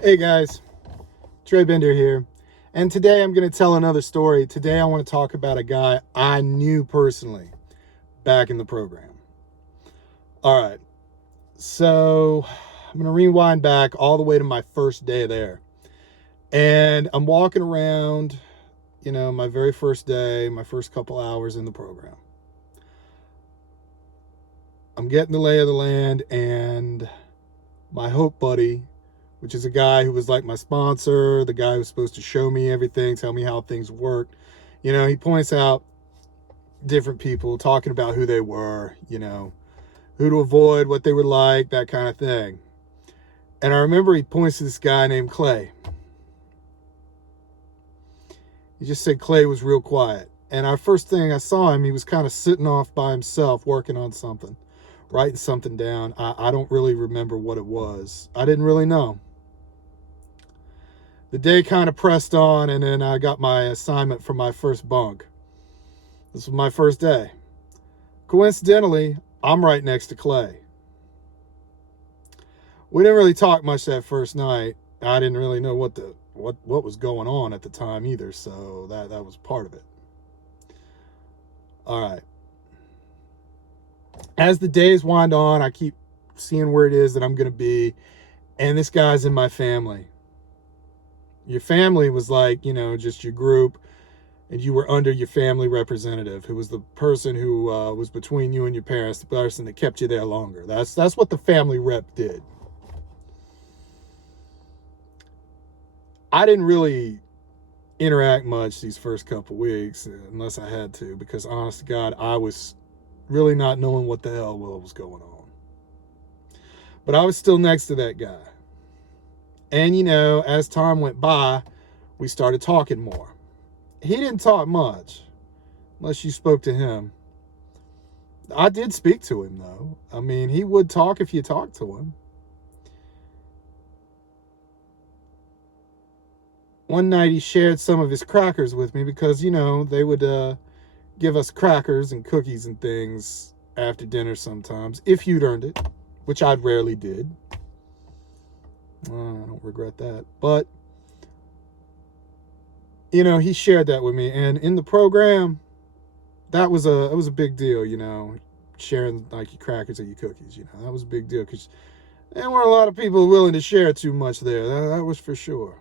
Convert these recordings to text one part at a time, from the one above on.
Hey guys, Trey Bender here, and today I'm going to tell another story. Today I want to talk about a guy I knew personally back in the program. All right, so I'm going to rewind back all the way to my first day there, and I'm walking around, my very first day, my first couple hours in the program. I'm getting the lay of the land, and my Hope buddy, which is a guy who was like my sponsor, the guy who was supposed to show me everything, tell me how things worked. He points out different people talking about who they were, who to avoid, what they were like, that kind of thing. And I remember he points to this guy named Clay. He just said Clay was real quiet. And our first thing I saw him, he was kind of sitting off by himself, working on something, writing something down. I don't really remember what it was. I didn't really know. The day kind of pressed on, and then I got my assignment for my first bunk. This was my first day. Coincidentally, I'm right next to Clay. We didn't really talk much that first night. I didn't really know what was going on at the time either, so that was part of it. All right. As the days wind on, I keep seeing where it is that I'm going to be, and this guy's in my family. Your family was like, just your group, and you were under your family representative, who was the person who was between you and your parents, the person that kept you there longer. That's what the family rep did. I didn't really interact much these first couple weeks, unless I had to, because honest to God, I was really not knowing what the hell was going on. But I was still next to that guy. And, as time went by, we started talking more. He didn't talk much, unless you spoke to him. I did speak to him, though. I mean, he would talk if you talked to him. One night he shared some of his crackers with me because, they would give us crackers and cookies and things after dinner sometimes, if you'd earned it, which I rarely did. I don't regret that. But, he shared that with me. And in the program, it was a big deal, sharing like your crackers or your cookies, that was a big deal because there weren't a lot of people willing to share too much there. That was for sure.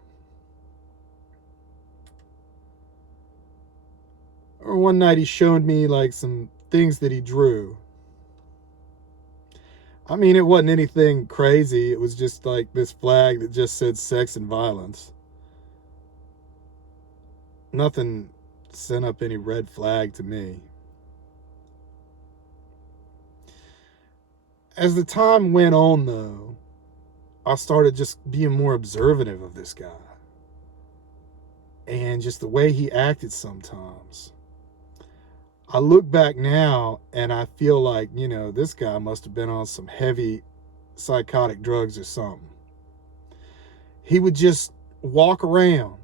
Or one night he showed me like some things that he drew. I mean, it wasn't anything crazy. It was just like this flag that just said sex and violence. Nothing sent up any red flag to me. As the time went on, though, I started just being more observative of this guy. And just the way he acted sometimes. I look back now and I feel like, this guy must have been on some heavy psychotic drugs or something. He would just walk around,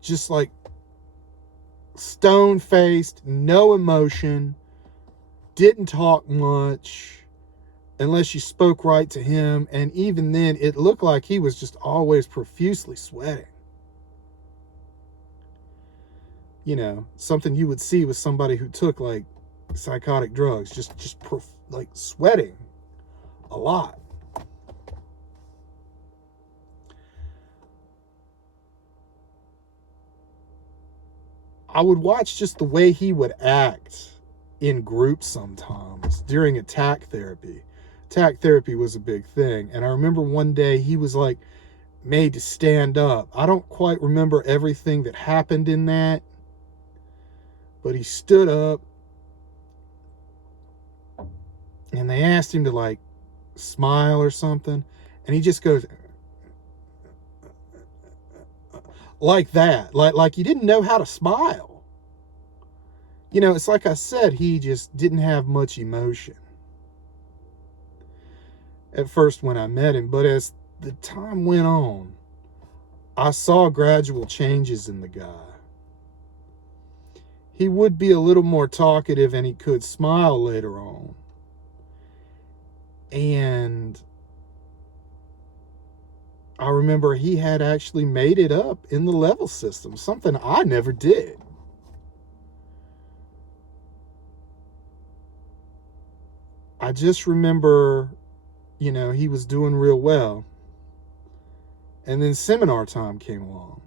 just like stone-faced, no emotion, didn't talk much unless you spoke right to him. And even then, it looked like he was just always profusely sweating. Something you would see with somebody who took like psychotic drugs, just like sweating a lot. I would watch just the way he would act in groups sometimes during attack therapy. Attack therapy was a big thing. And I remember one day he was like made to stand up. I don't quite remember everything that happened in that, but he stood up and they asked him to like smile or something. And he just goes like that, like he didn't know how to smile. It's like I said, he just didn't have much emotion at first when I met him. But as the time went on, I saw gradual changes in the guy. He would be a little more talkative and he could smile later on. And I remember he had actually made it up in the level system, something I never did. I just remember, you know, he was doing real well. And then seminar time came along.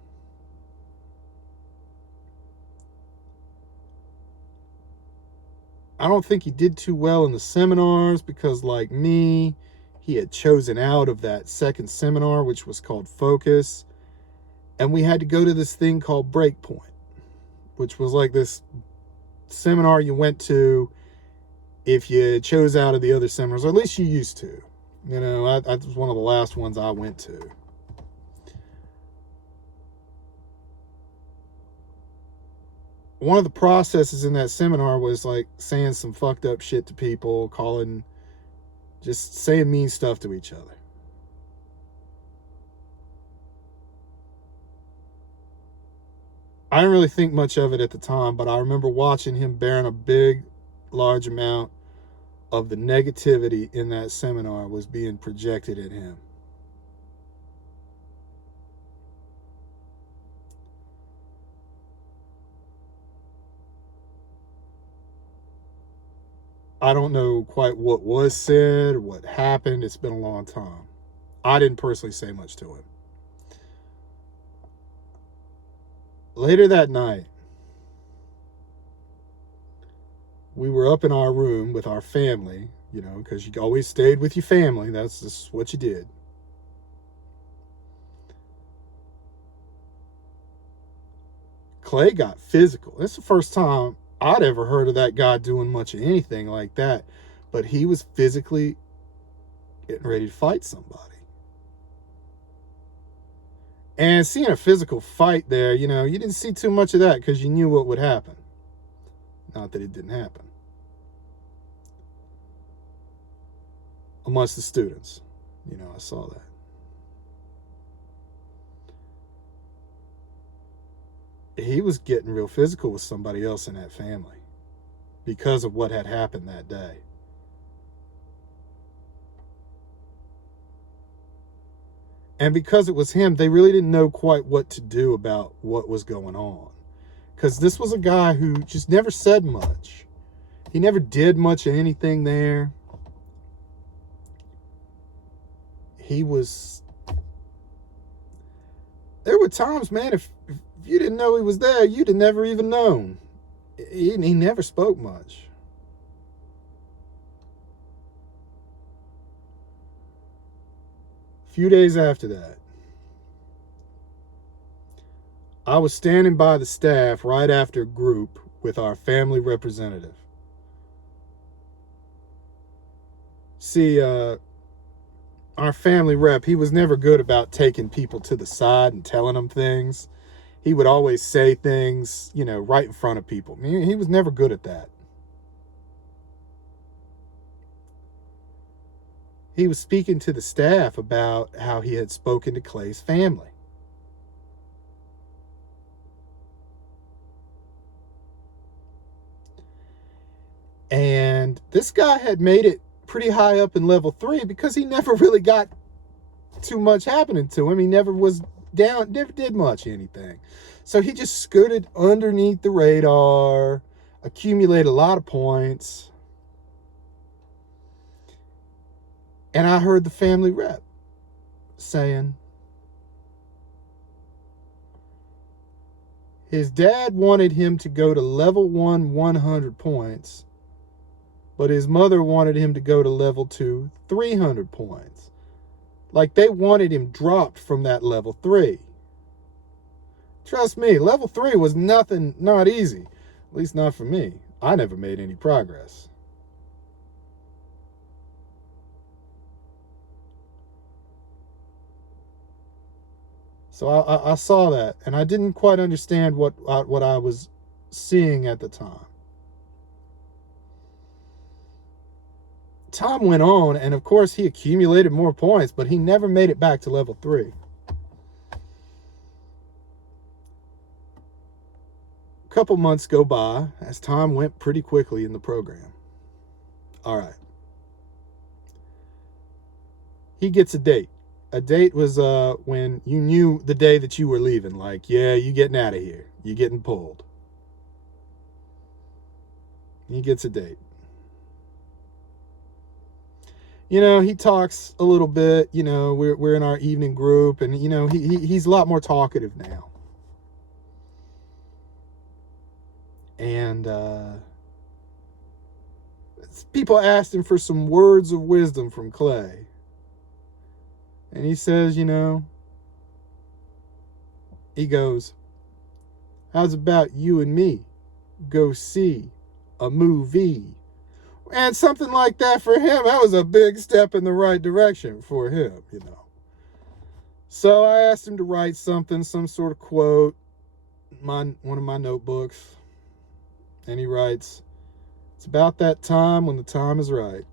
I don't think he did too well in the seminars because, like me, he had chosen out of that second seminar, which was called Focus. And we had to go to this thing called Breakpoint, which was like this seminar you went to if you chose out of the other seminars, or at least you used to. You know, I was one of the last ones I went to. One of the processes in that seminar was like saying some fucked up shit to people, just saying mean stuff to each other. I didn't really think much of it at the time, but I remember watching him bearing a large amount of the negativity in that seminar was being projected at him. I don't know quite what was said, what happened. It's been a long time. I didn't personally say much to him. Later that night, we were up in our room with our family, you know, because you always stayed with your family. That's just what you did. Clay got physical. That's the first time I'd ever heard of that guy doing much of anything like that. But he was physically getting ready to fight somebody. And seeing a physical fight there, you know, you didn't see too much of that because you knew what would happen. Not that it didn't happen. Amongst the students, you know, I saw that. He was getting real physical with somebody else in that family because of what had happened that day. And because it was him, they really didn't know quite what to do about what was going on. Because this was a guy who just never said much. He never did much of anything there. There were times, man, if you didn't know he was there, you'd have never even known. He never spoke much. A few days after that, I was standing by the staff right after group with our family representative. See, our family rep, he was never good about taking people to the side and telling them things. He would always say things, you know, right in front of people. I mean, he was never good at that. He was speaking to the staff about how he had spoken to Clay's family. And this guy had made it pretty high up in level 3 because he never really got too much happening to him. He never was down, never did much anything. So he just scooted underneath the radar, accumulated a lot of points. And I heard the family rep saying his dad wanted him to go to level 1, 100 points, but his mother wanted him to go to level 2, 300 points. Like they wanted him dropped from that level 3. Trust me, level 3 was not easy. At least not for me. I never made any progress. So I saw that, and I didn't quite understand what I was seeing at the time. Time went on, and of course he accumulated more points, but he never made it back to level 3. A couple months go by as time went pretty quickly in the program. All right. He gets a date. A date was when you knew the day that you were leaving. Like, yeah, you getting out of here. You getting pulled. He gets a date. He talks a little bit. We're in our evening group, and he's a lot more talkative now. And people asked him for some words of wisdom from Clay. And he says, he goes, how's about you and me go see a movie? And something like that for him, that was a big step in the right direction for him, So I asked him to write something, some sort of quote, one of my notebooks. And he writes, it's about that time when the time is right.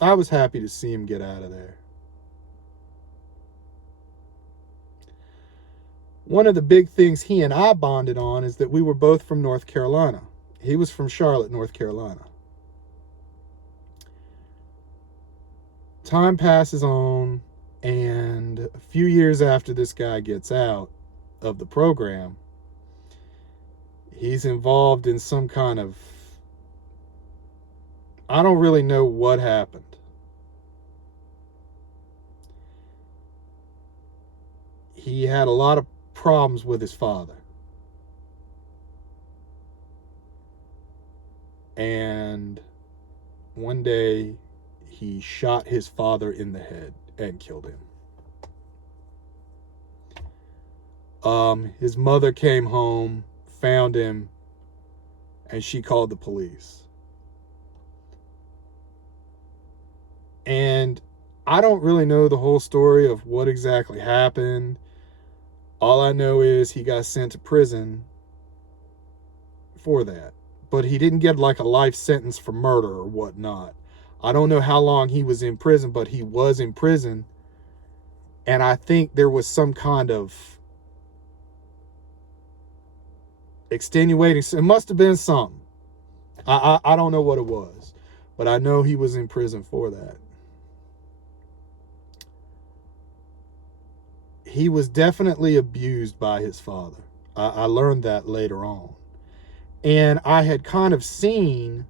I was happy to see him get out of there. One of the big things he and I bonded on is that we were both from North Carolina. He was from Charlotte, North Carolina. Time passes on, and a few years after this guy gets out of the program, he's involved in some kind of, I don't really know what happened. He had a lot of problems with his father. And one day he shot his father in the head and killed him. His mother came home, found him, and she called the police. And I don't really know the whole story of what exactly happened. All I know is he got sent to prison for that. But he didn't get like a life sentence for murder or whatnot. I don't know how long he was in prison, but he was in prison. And I think there was some kind of extenuating. It must have been something. I don't know what it was. But I know he was in prison for that. He was definitely abused by his father. I learned that later on. And I had kind of seen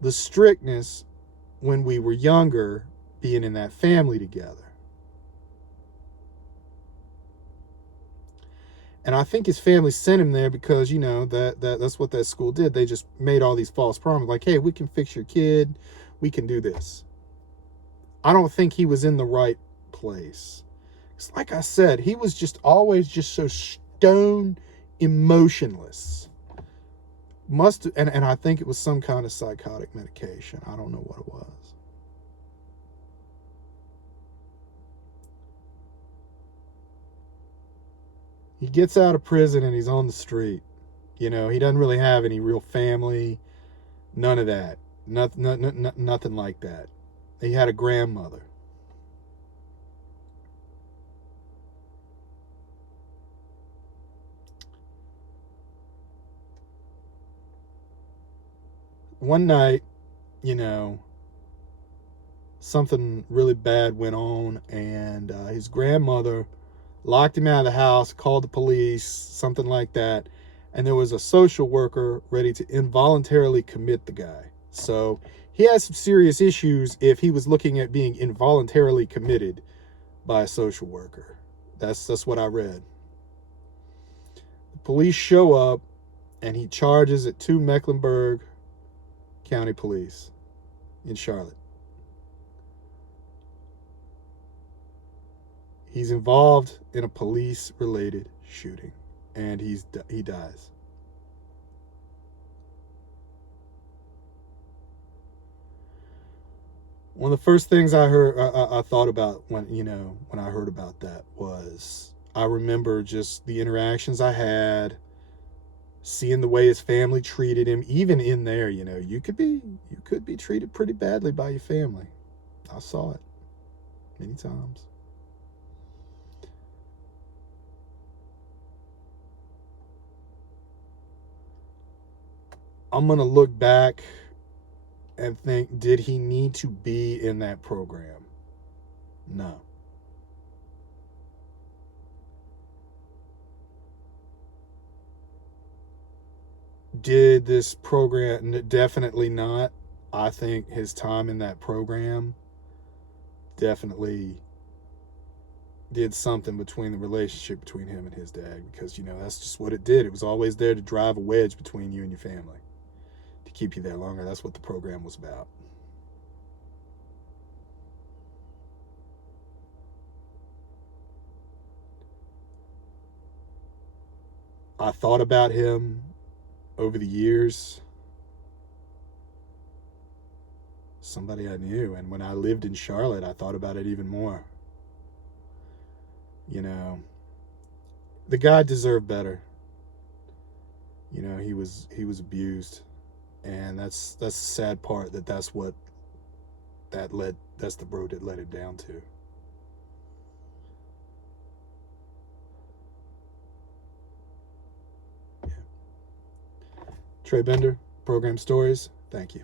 the strictness when we were younger, being in that family together. And I think his family sent him there because, that's what that school did. They just made all these false promises. Like, hey, we can fix your kid. We can do this. I don't think he was in the right place. It's like I said, he was just always just so stone emotionless. And I think it was some kind of psychotic medication. I don't know what it was. He gets out of prison and he's on the street. He doesn't really have any real family. None of that. Nothing like that. He had a grandmother. One night, something really bad went on, and his grandmother locked him out of the house, called the police, something like that, and there was a social worker ready to involuntarily commit the guy. So he has some serious issues if he was looking at being involuntarily committed by a social worker. That's what I read. The police show up, and he charges it to Mecklenburg County Police in Charlotte. He's involved in a police-related shooting, and he dies. One of the first things I thought about when I heard about that was, I remember just the interactions I had, seeing the way his family treated him. Even in there, you could be treated pretty badly by your family. I saw it many times. I'm going to look back and think, did he need to be in that program? No. Did this program? Definitely not. I think his time in that program definitely did something between the relationship between him and his dad, because that's just what it did. It was always there to drive a wedge between you and your family, to keep you there longer. That's what the program was about. I thought about him over the years. Somebody I knew, and when I lived in Charlotte, I thought about it even more. You know, the guy deserved better. He was abused, and that's the sad part, that's what that's the road that led it down to. Yeah. Trey Bender, Program Stories. Thank you.